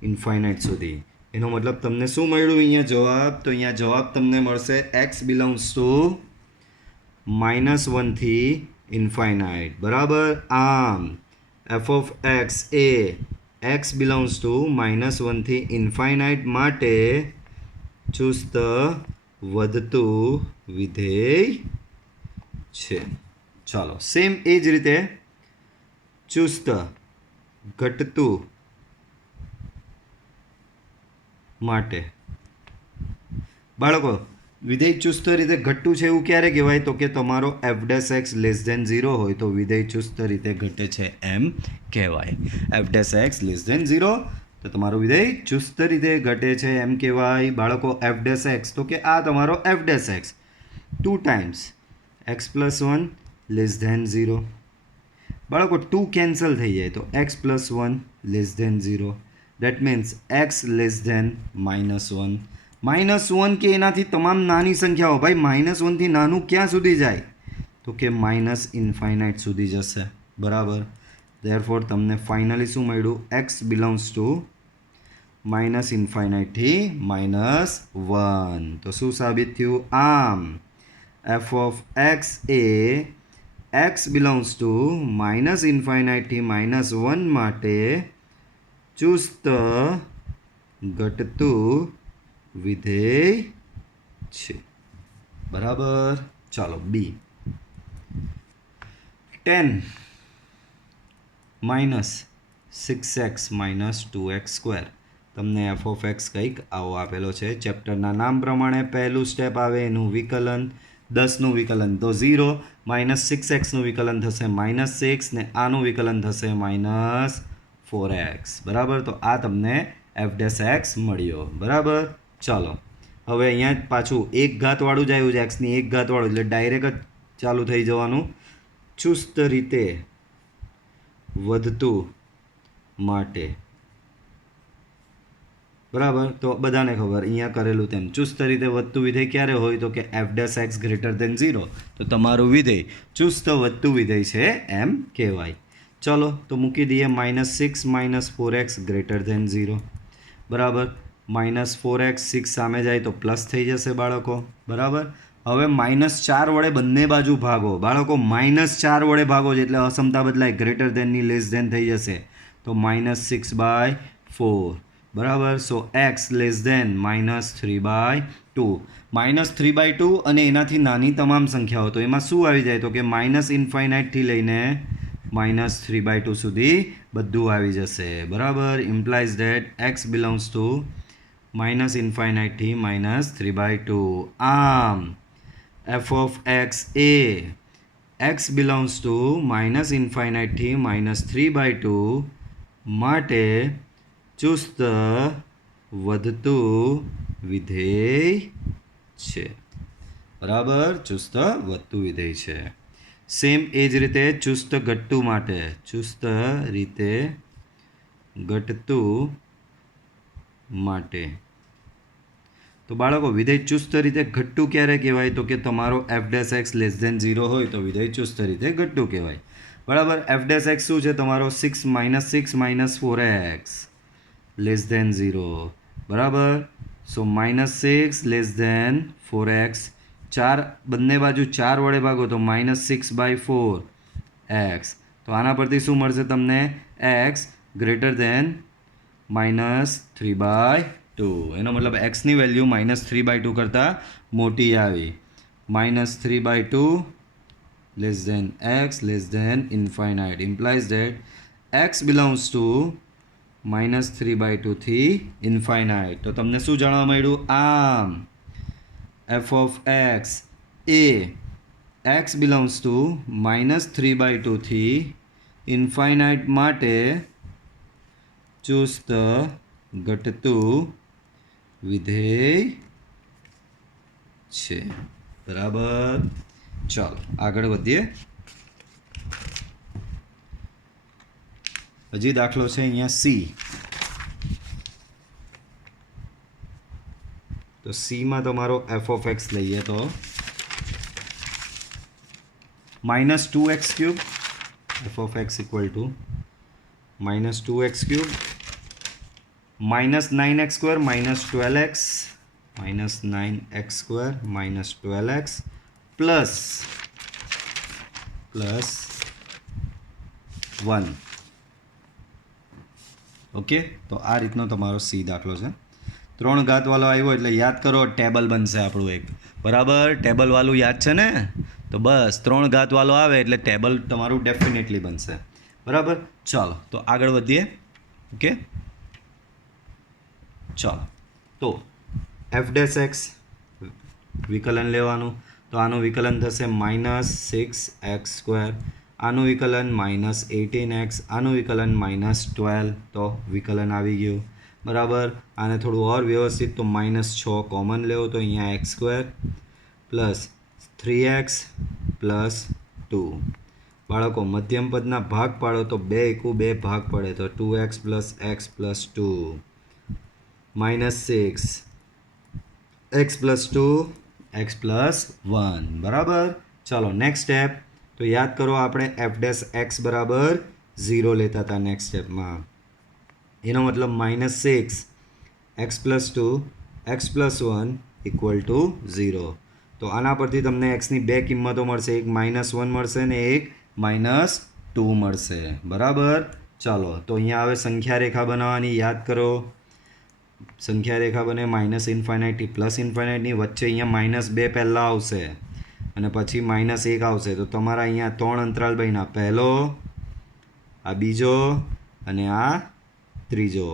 ઇન્ફાઇનાઇટ સુધી. એનો મતલબ તમને શું મળ્યું અહીંયા જવાબ? તો અહીંયા જવાબ તમને મળશે x બિલોંગ્સ ટુ -1 થી ઇન્ફાઇનાઇટ. બરાબર? આમ F of x A x belongs two -1 થી ઇન્ફાઇનાઇટ માટે ચુસ્ત વધતું વિધેય છે. ચાલો સેમ એ જ રીતે ચુસ્ત ઘટતું માટે બાળકો વિધેય ચુસ્ત રીતે ઘટતું છે એવું ક્યારે કહેવાય? તો કે તમારો એફ ડેશ એક્સ <0 હોય તો વિધેય ચુસ્ત રીતે ઘટે છે એમ કહેવાય. એફ ડેશ એક્સ <0 તો તમારું વિધેય ચુસ્ત રીતે ઘટે છે એમ કહેવાય. બાળકો એફ ડેશ એક્સ તો કે આ તમારો F dash x 2 times x + 1 <0. બાળકો 2 કેન્સલ થઈ જાય તો x + 1 <0. That means x <-1. -1 કે એનાથી તમામ નાની સંખ્યાઓ ભાઈ -1 થી નાનું ક્યાં સુધી જાય? તો કે ઇન્ફાઇનાઇટ સુધી જશે. બરાબર? ધેરફોર તમને ફાઇનલી શું મળ્યું? x બિલોંગ્સ ટુ -ઇન્ફાઇનાઇટ થી -1. તો શું સાબિત થયું? આમ F of x A x belongs two -infinite થી -1 માટે ચુસ્ત ઘટતું વિધેય છે. બરાબર? ચાલો બી 10 - 6x - 2x². તમને એફ ઓફ એક્સ કંઈક આવો આપેલો છે. ચેપ્ટરના નામ પ્રમાણે પહેલું સ્ટેપ આવે એનું વિકલન. 10નું વિકલન તો 0, -6x નું વિકલન થશે -6 ને આનું વિકલન થશે -4x. બરાબર? તો આ તમને એફ ડેશ એક્સ મળ્યો. બરાબર? ચાલો હવે અહીંયા પાછું એક ઘાતવાળું જ આવ્યું છે, એક્સની એક ઘાતવાળું એટલે ડાયરેક્ટ જ ચાલુ થઈ જવાનું. ચુસ્ત રીતે વધતું માટે. બરાબર? તો બધાને ખબર અહીંયા કરેલું તેમ ચુસ્ત રીતે વધતું વિધેય ક્યારે હોય? તો કે f dash x greater than 0. તો તમારું વિધેય ચુસ્ત વધતું વિધેય છે એમ કહેવાય. ચલો તો મૂકી દઈએ -6 -4x ગ્રેટર ધેન 0 બરાબર. -4x 6 સામે જાય તો પ્લસ થઈ જશે બાળકો. બરાબર. હવે -4 વડે બંને બાજુ ભાગો બાળકો. -4 વડે ભાગો એટલે અસમતા બદલાય, ગ્રેટર ધેનની લેસ ધેન થઈ જશે. તો -6/4 બરાબર. સો x લેસ ધેન -3/2. -3/2 અને એનાથી નાની તમામ સંખ્યાઓ તો એમાં શું આવી જાય તો કે -ઇન્ફાઇનાઇટથી લઈને -3/2 સુધી બધું આવી જશે. બરાબર. Implies that x belongs to -ઇન્ફાઇનાઇટથી -3/2. આમ f of x એ x બિલોંગ્સ ટુ -ઇન્ફાઇનાઇટથી -3/2 માટે ચુસ્ત વધતું વિધેય છે. બરાબર. ચુસ્ત વધતું વિધેય છે. સેમ એ જ રીતે ચુસ્ત ઘટતું માટે ચુસ્ત રીતે ઘટતું માટે તો બાળકો વિધેય ચુસ્ત રીતે ઘટતું ક્યારે કહેવાય તો કે તમારો f' લેસ ધેન 0 હોય તો વિધેય ચુસ્ત રીતે ઘટતું કહેવાય. બરાબર. f' શું છે તમારો 6 -4x લેસ ધેન 0 બરાબર. સો -6 લેસ ધેન 4x. 4 બંને બાજુ 4 વડે ભાગો તો -6/4 x. તો આના પરથી શું મળશે તમને? x greater than -3/2. એનો મતલબ એક્સની વેલ્યુ -3/2 કરતાં મોટી આવી. -3/2 less than x less than infinite implies that x belongs to -3/2 થી ઇન્ફાઇનાઇટ. તો તમને શું જાણવા મળ્યું? આમ f of x એ x બિલોંગ્સ ટુ -3/2 થી ઇન્ફાઇનાઇટ માટે ચુસ્ત ઘટતું વિધેય છે. બરાબર. ચાલો આગળ વધીએ. હજી દાખલો છે અહીંયા સી. તો સીમાં તમારો f of x લઈએ તો -2x³ f of x equal to -2x³ -9x² -12x -9x² -12x plus 1. Okay. તો આ રીતનો તમારો સી દાખલો છે. 3 ઘાતવાળો આવ્યો એટલે યાદ કરો ટેબલ બનશે આપણું એક. બરાબર. ટેબલવાળું યાદ છે ને? તો બસ 3 ઘાતવાળો આવે એટલે ટેબલ તમારું ડેફિનેટલી બનશે. બરાબર. ચાલો તો આગળ વધીએ. ઓકે. ચાલો તો f' વિકલન લેવાનું. તો આનું વિકલન થશે -6x². આનું વિકલન -18x. આનું વિકલન -12. તો વિકલન આવી ગયું. બરાબર. આને થોડું ઓર વ્યવસ્થિત તો -6 કોમન લેવો તો અહીંયા x² પ્લસ 3x પ્લસ 2. બાળકો મધ્યમ પદના ભાગ પાડો તો 2 × 2 ભાગ પડે તો 2x plus x plus 2 -6 x plus 2 x plus 1. બરાબર. ચાલો નેક્સ્ટ સ્ટેપ. તો યાદ કરો આપણે f' બરાબર 0 લેતા હતા નેક્સ્ટ સ્ટેપમાં. એનો મતલબ -6 x plus 2 x plus 1 equal to 0. તો આના પરથી તમને એક્સની બે કિંમતો મળશે. એક -1 મળશે ને એક -2 મળશે. બરાબર. ચાલો તો અહીંયા હવે સંખ્યા રેખા બનાવવાની. યાદ કરો સંખ્યા રેખા બને -ઇન્ફાઇનાઇટથી +ઇન્ફાઇનાઇટની વચ્ચે અહીંયા -2 પહેલાં આવશે અને પછી -1 આવશે. તો તમારા અહીંયા 3 અંતરાલ બન્યા. પહેલો, આ બીજો અને આ ત્રીજો.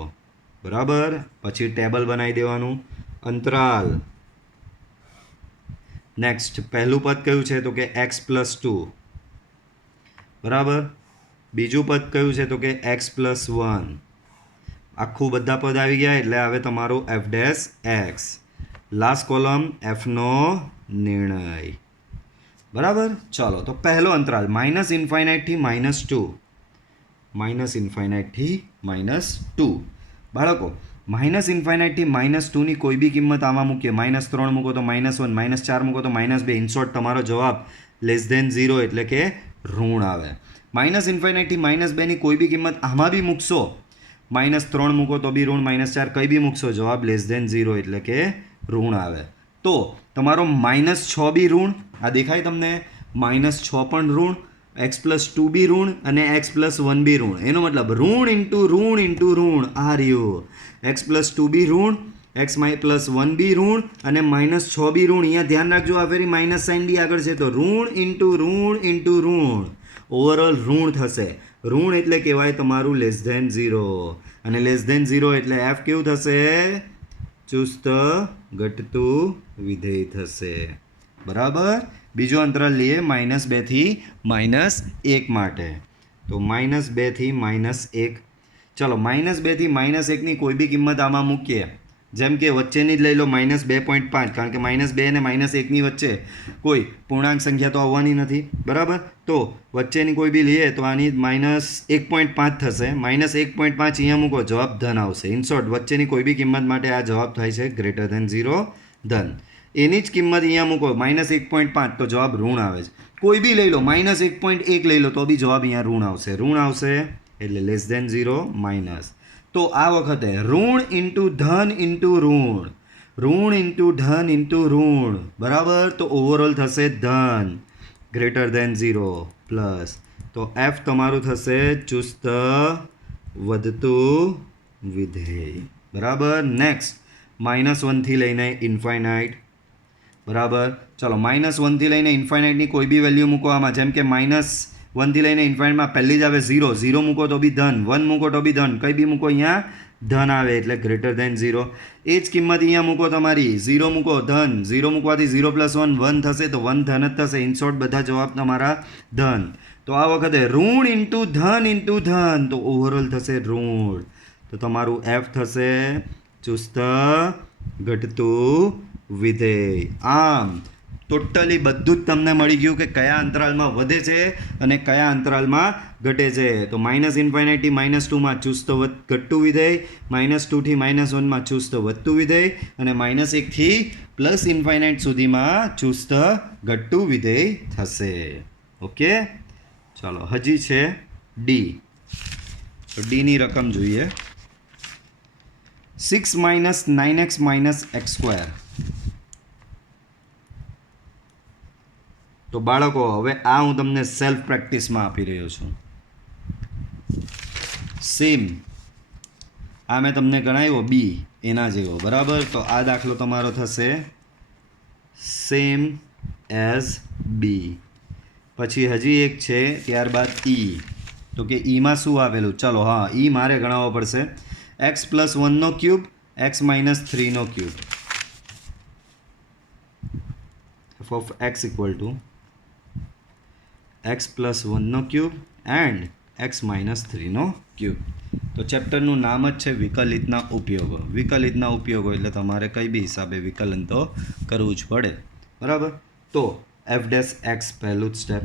બરાબર. પછી ટેબલ બનાવી દેવાનું. અંતરાલ. નેક્સ્ટ પહેલું પદ કયું છે તો કે x પ્લસ 2. બરાબર. બીજું પદ કયું છે તો કે x પ્લસ 1. આખું બધા પદ આવી ગયા એટલે હવે તમારું f'(x). લાસ્ટ કોલમ fનો નિર્ણય. બરાબર. ચાલો તો પહેલો અંતરાલ -ઇન્ફાઇનાઇટથી -2. -ઇન્ફાઇનાઇટથી -2. બાળકો -ઇન્ફાઇનાઇટથી -2ની કોઈ બી કિંમત આમાં મૂકીએ. -3 મૂકો તો -1, -4 મૂકો તો -2. ઇન શોર્ટ તમારો જવાબ લેસ ધેન 0 એટલે કે ઋણ આવે. માઇનસ ઇન્ફાઇનાઇટથી -2ની કોઈ બી કિંમત આમાં બી મૂકશો, -3 મૂકો તો બી ઋણ, -4 કંઈ બી મૂકશો, જવાબ <0 એટલે કે ઋણ આવે. તો તમારો -6 બી ઋણ, આ દેખાય તમને, -6 પણ ઋણ, x+2 બી ઋણ અને x+1 બી ઋણ. એનો મતલબ ઋણ ઇન્ટુ ઋણ ઇન્ટુ ઋણ આ રહ્યું. x+2 બી ઋણ, x+1 બી ઋણ અને -6 બી ઋણ. અહીંયા ધ્યાન રાખજો, આ ફેરી માઇનસ સાઇન બી આગળ છે, તો ઋણ ઇન્ટુ ઋણ ઇન્ટુ ઋણ, ઓવરઓલ ઋણ થશે. ઋણ એટલે કહેવાય તમારું <0 અને <0 એટલે f કેવું થશે? ચુસ્ત ઘટતું વિધેય થશે. બરાબર. બીજો અંતરાલ લઈએ -2 થી -1 માટે. તો -2 થી -1. ચલો -2 થી -1ની કોઈ બી કિંમત આમાં મૂકીએ. જેમ કે વચ્ચેની જ લઈ લો -2.5, કારણ કે -2 અને -1ની વચ્ચે કોઈ પૂર્ણાંક સંખ્યા તો આવવાની નથી. બરાબર. તો વચ્ચેની કોઈ બી લઈએ તો આની -1.5 થશે. -1.5 અહીંયા મૂકો, જવાબ ધન આવશે. ઇન શોર્ટ, વચ્ચેની કોઈ બી કિંમત માટે આ જવાબ થાય છે <0 ધન. એની જ કિંમત અહીંયા મૂકો -1.5 તો જવાબ ઋણ આવે છે. કોઈ બી લઈ લો, -1.1 લઈ લો તો બી જવાબ અહીંયા ઋણ આવશે. ઋણ આવશે એટલે <0 માઇનસ. તો આ વખતે ઋણ ઇન્ટુ ધન ઇન્ટુ ઋણ, ઋણ ઇન્ટુ ધન ઇન્ટુ ઋણ, બરાબર. તો ઓવરઓલ થશે ધન <0 પ્લસ. તો એફ તમારું થશે ચુસ્ત વધતું વિધેય. બરાબર. નેક્સ્ટ -1 થી લઈને ઇન્ફાઇનાઇટ. બરાબર. ચલો -1 થી લઈને ઇન્ફાઇનાઇટની કોઈ બી વેલ્યુ મૂકો આમાં. જેમ કે -1 થી લઈને ઇન્ફાઇનાઇટમાં પહેલી જ આવે 0. 0 મૂકો તો બી ધન, 1 મૂકો તો બી ધન, કંઈ બી મૂકો અહીંયા ધન આવે એટલે <0. એ જ કિંમત અહીંયા મૂકો તમારી, 0 મૂકો ધન, 0 મૂકવાથી 0 + 1 1 થશે, તો 1 ધન જ થશે. ઇન શોર્ટ બધા જવાબ તમારા ધન. તો આ વખતે ઋણ ઇન્ટુ ધન ઇન્ટુ ધન, તો ઓવરઓલ થશે ઋણ. તો તમારું એફ થશે ચુસ્ત ઘટતું વિધેય. આમ ટોટલી બધું જ તમને મળી ગયું કે કયા અંતરાલમાં વધે છે અને કયા અંતરાલમાં ઘટે છે. તો -∞ થી -2માં ચુસ્ત ઘટતું વિધેય, -2 થી -1માં ચુસ્ત વધતું વિધેય અને -1 થી +∞ સુધીમાં ચુસ્ત ઘટતું વિધેય થશે. ઓકે. ચાલો હજી છે ડી. તો ડીની રકમ જોઈએ. 6 - 9x - x². તો બાળકો હવે આ હું તમને સેલ્ફ પ્રેક્ટિસમાં આપી રહ્યો છું. સેમ આ મેં તમને ગણાવ્યો બી એના જેવો. બરાબર. તો આ દાખલો તમારો થશે સેમ એઝ બી. પછી હજી એક છે, ત્યારબાદ ઈ. તો કે ઈમાં શું આવેલું? ચલો હા, ઈ મારે ગણાવવો પડશે. x+1³ x - 3³ f of x = x+1³ and x - 3³. તો ચેપ્ટરનું નામ જ છે વિકલિતના ઉપયોગો. વિકલિતના ઉપયોગો એટલે તમારે કઈ બી હિસાબે વિકલન તો કરવું જ પડે. બરાબર. તો f' પહેલું જ સ્ટેપ.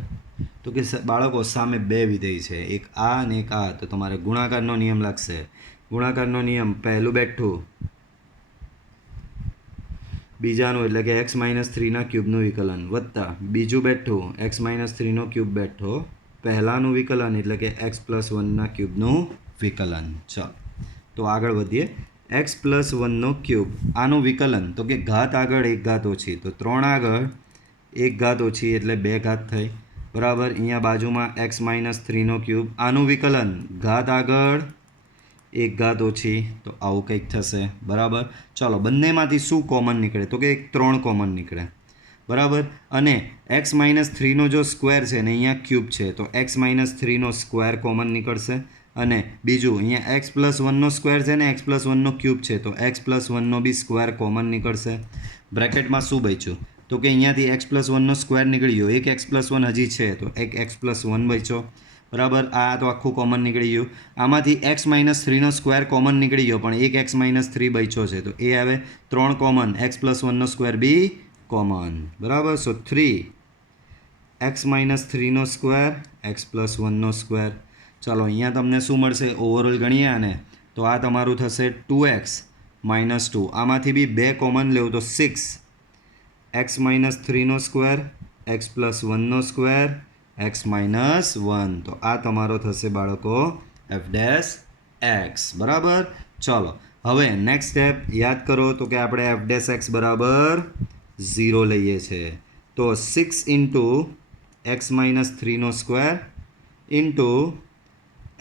તો કે બાળકો સામે બે વિધેય છે, એક આ અને એક આ. તો તમારે ગુણાકારનો નિયમ લાગશે. ગુણાકારનો નિયમ પહેલું બેઠું, બીજાનું એટલે કે x - 3³ વિકલન વત્તા બીજું બેઠું x - 3³ બેઠો પહેલાનું વિકલન એટલે કે x+1³ વિકલન. ચાલો તો આગળ વધીએ. x+1³ આનું વિકલન. તો કે ઘાત આગળ એક ઘાત ઓછી, તો 3 આગળ એક ઘાત ઓછી એટલે 2 ઘાત થઈ. બરાબર. અહીંયા બાજુમાં x - 3³ આનું વિકલન, ઘાત આગળ એક ઘાત ઓછી, તો આવું કંઈક થશે. બરાબર. ચાલો બંનેમાંથી શું કોમન નીકળે? તો કે 3 કોમન નીકળે. બરાબર. અને x - 3નો જો સ્ક્વેર છે ને અહીંયા ક્યુબ છે, તો x - 3નો સ્ક્વેર કોમન નીકળશે. અને બીજું અહીંયા x+1નો સ્ક્વેર છે ને x+1નો ક્યુબ છે, તો x+1નો બી સ્ક્વેર કોમન નીકળશે. બ્રેકેટમાં શું બચ્યું? તો કે અહીંયાથી x+1નો સ્ક્વેર નીકળી ગયો, એક x+1 હજી છે, તો એક x+1 બચ્યો. બરાબર. આ તો આખું કોમન નીકળી ગયું. આમાંથી x - 3નો સ્ક્વેર કોમન નીકળી ગયો, પણ એક x - 3 બચ્યો છે, તો એ આવે 3 કોમન, x+1નો સ્ક્વેર બી કોમન. બરાબર. સો 3 x - 3નો સ્ક્વેર x+1નો સ્ક્વેર. ચાલો અહીંયા તમને શું મળશે? ઓવરઓલ ગણીએ આને, તો આ તમારું થશે 2x - 2. આમાંથી બી 2 કોમન લેવું તો 6 x - 3નો સ્ક્વેર x+1નો સ્ક્વેર x માઇનસ 1. તો આ તમારો થશે બાળકો એફ ડેશ એક્સ. બરાબર. ચલો હવે નેક્સ્ટ સ્ટેપ યાદ કરો તો કે આપણે એફ ડેશ એક્સ બરાબર 0 લઈએ છીએ. તો 6 ઇન્ટુ એક્સ માઇનસ 3નો સ્ક્વેર ઇન્ટુ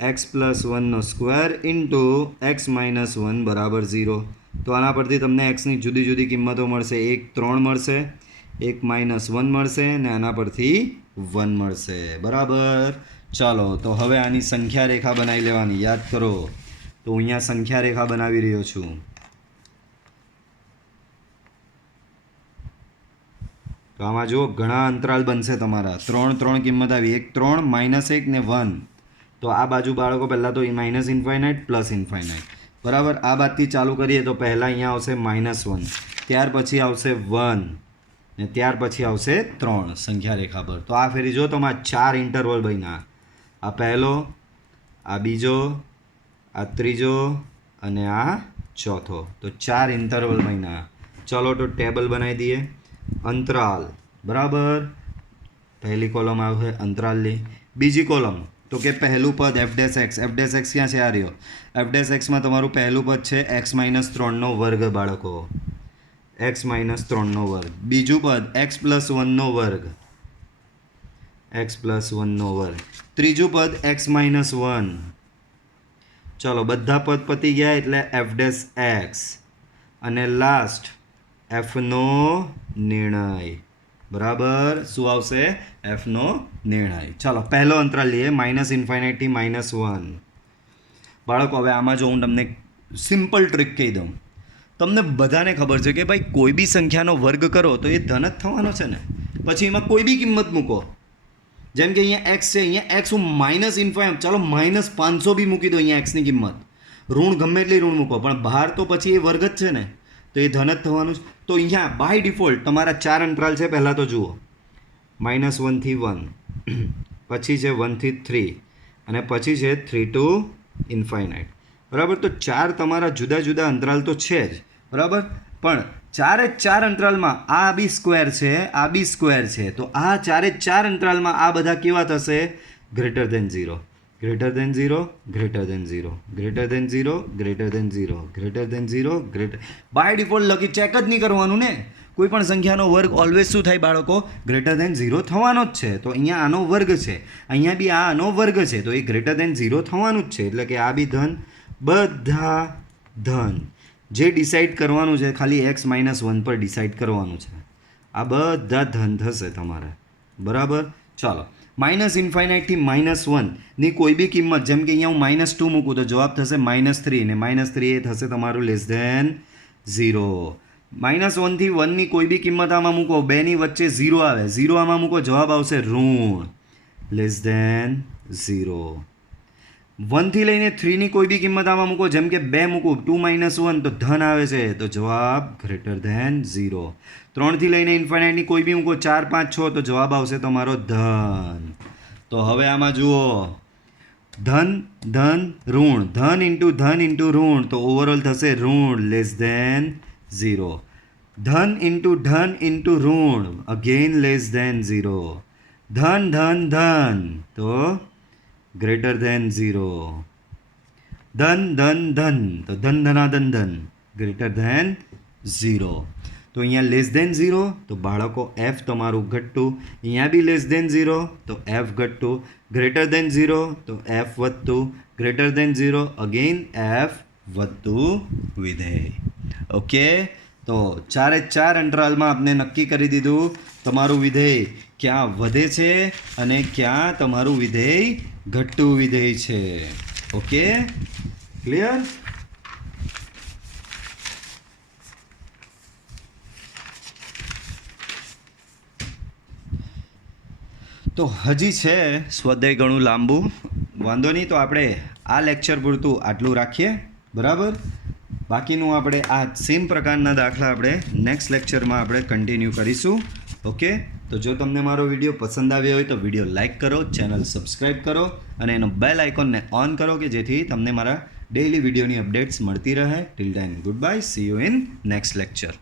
એક્સ પ્લસ 1નો સ્ક્વેર ઇન્ટુ એક્સ માઇનસ 1 બરાબર 0. તો આના પરથી તમને એક્સની જુદી જુદી કિંમતો મળશે. એક 3 મળશે, એક -1 મળશે ને આના પરથી 1 મળશે. બરાબર. ચાલો તો હવે આની સંખ્યા રેખા બનાવી લેવાની. યાદ કરો તો અહીંયા સંખ્યા રેખા બનાવી રહ્યો છું. તો આમાં જુઓ ઘણા અંતરાલ બનશે તમારા. 3 કિંમત આવી, એક 3 -1 ને 1. તો આ બાજુ બાળકો પહેલાં તો માઇનસ ઇન્ફાઇનાઇટ પ્લસ ઇન્ફાઇનાઇટ. બરાબર. આ બાદથી ચાલુ કરીએ તો પહેલાં અહીંયા આવશે -1, ત્યાર પછી આવશે 1 ને ત્યાર પછી આવશે 3 સંખ્યા રેખા પર. તો આ ફેરી જો તમે 4 ઇન્ટરવલ બન્યા. આ પહેલો, આ બીજો, આ ત્રીજો અને આ ચોથો. તો 4 ઇન્ટરવલ બન્યા. ચલો તો ટેબલ બનાવી દઈએ. અંતરાલ. બરાબર. પહેલી કોલમ આવશે અંતરાલની. બીજી કોલમ તો કે પહેલું પદ F dash x. F dash x ક્યાં છે? આ રહ્યો. એફ ડેશ એક્સમાં તમારું પહેલું પદ છે એક્સ માઇનસ 3નો વર્ગ બાળકો. એક્સ માઇનસ 3નો વર્ગ. બીજું પદ એક્સ પ્લસ 1નો વર્ગ. એક્સ પ્લસ 1નો વર્ગ. ત્રીજું પદ એક્સ માઇનસ 1. ચલો બધા પદ પતી ગયા એટલે એફ ડેશ એક્સ અને લાસ્ટ એફનો નિર્ણય. બરાબર. શું આવશે? એફનો નિર્ણય. ચાલો પહેલો અંતરાલ લઈએ માઇનસ ઇન્ફાઇનાઇટથી -1. બાળકો હવે આમાં જો હું તમને સિમ્પલ ટ્રીક કહી દઉં. તમને બધાને ખબર છે કે ભાઈ કોઈ બી સંખ્યાનો વર્ગ કરો તો એ ધન જ થવાનો છે ને. પછી એમાં કોઈ બી કિંમત મૂકો. જેમ કે અહીંયા એક્સ છે, અહીંયા એક્સ હું માઇનસ ઇન્ફાઇનાઇટ, ચાલો -500 બી મૂકી દો અહીંયા એક્સની કિંમત. ઋણ ગમે એટલી ઋણ મૂકો પણ બહાર તો પછી એ વર્ગ જ છે ને, તો એ ધન જ થવાનું છે. તો અહીંયા બાય ડિફોલ્ટ તમારા 4 અંતરાલ છે. પહેલાં તો જુઓ -1 થી 1, પછી છે 1 થી 3 અને પછી છે 3 to ઇન્ફાઇનાઇટ. બરાબર. તો 4 તમારા જુદા જુદા અંતરાલ તો છે જ. બરાબર. પણ 4 અંતરાલમાં આ બી સ્ક્વેર છે, આ બી સ્ક્વેર છે. તો આ 4 અંતરાલમાં આ બધા કેવા થશે? Greater than 0, greater than 0, greater than 0, greater than 0, greater than 0, greater than 0, greater. By default લખી ચેક જ નહીં કરવાનું ને. કોઈ પણ સંખ્યાનો વર્ગ ઓલવેઝ શું થાય બાળકો? ગ્રેટર ધેન 0 થવાનો જ છે. તો અહીંયા આનો વર્ગ છે, અહીંયા બી આનો વર્ગ છે, તો એ ગ્રેટર ધેન 0 થવાનું જ છે. એટલે કે આ બી ધન, બધા ધન. જે ડિસાઇડ કરવાનું છે ખાલી એક્સ -1 પર ડિસાઇડ કરવાનું છે. આ બધા ધન થશે તમારે. બરાબર. ચાલો માઇનસ ઇન્ફાઇનાઇટથી -1 ની કોઈ બી કિંમત, જેમ કે અહીંયા હું -2 મૂકું તો જવાબ થશે -3 ને -3 એ થશે તમારું લેસ ધેન 0. -1 થી 1 ની કોઈ બી કિંમત આમાં મૂકો, બેની વચ્ચે 0 આવે, 0 આમાં મૂકો જવાબ આવશે ઋણ લેસ ધેન 0. 1 થી લઈને 3 ની કોઈ બી કિંમત આમાં મૂકો, જેમ કે 2 મૂકું 2 - 1 તો ધન આવે છે, તો જવાબ ગ્રેટર ધેન 0. 3 થી લઈને ઇન્ફાઇનાઇટની કોઈ બી મૂકો 4, 5, 6 તો જવાબ આવશે તમારો ધન. તો હવે આમાં જુઓ ધન ધન ઋણ, ધન ઇન્ટુ ઋણ, તો ઓવરઓલ થશે ઋણ લેસ ધેન 0. ધન ઇન્ટુ ઋણ અગેન લેસ ધેન 0. ધન ધન ધન તો ગ્રેટર ધેન 0. ધન ધન ધન તો ધન ધનાધન ધન ગ્રેટર ધેન 0. તો અહીંયા લેસ ધેન 0 તો બાળકો એફ તમારું ઘટતું, અહીંયા બી લેસ ધેન 0 તો એફ ઘટતું, ગ્રેટર ધેન 0 તો એફ વધતું, ગ્રેટર ધેન 0 અગેન એફ વધતું વિધેય. ઓકે. તો 4 અંતરાલમાં આપણે નક્કી કરી દીધું તમારું વિધેય ક્યાં વધે છે અને ક્યાં તમારું વિધેય ઘટતું વિધેય છે. ઓકે. ક્લિયર? તો હજી છે સ્વાધ્યાય ઘણું લાંબુ, વાંધો નહીં. તો આપણે આ લેક્ચર પૂરતું આટલું રાખીએ. બરાબર. બાકીનું આપણે આ સેમ પ્રકારના દાખલા આપણે નેક્સ્ટ લેક્ચરમાં આપણે કન્ટિન્યુ કરીશું. ઓકે. તો જો તમને મારો વિડીયો પસંદ આવ્યો હોય તો વિડીયો લાઇક કરો, ચેનલ સબસ્ક્રાઈબ કરો અને એનો બેલ આઇકોનને ઓન કરો કે જેથી તમને મારા ડેઇલી વિડીયોની અપડેટ્સ મળતી રહે. Till then good bye, C you in next lecture.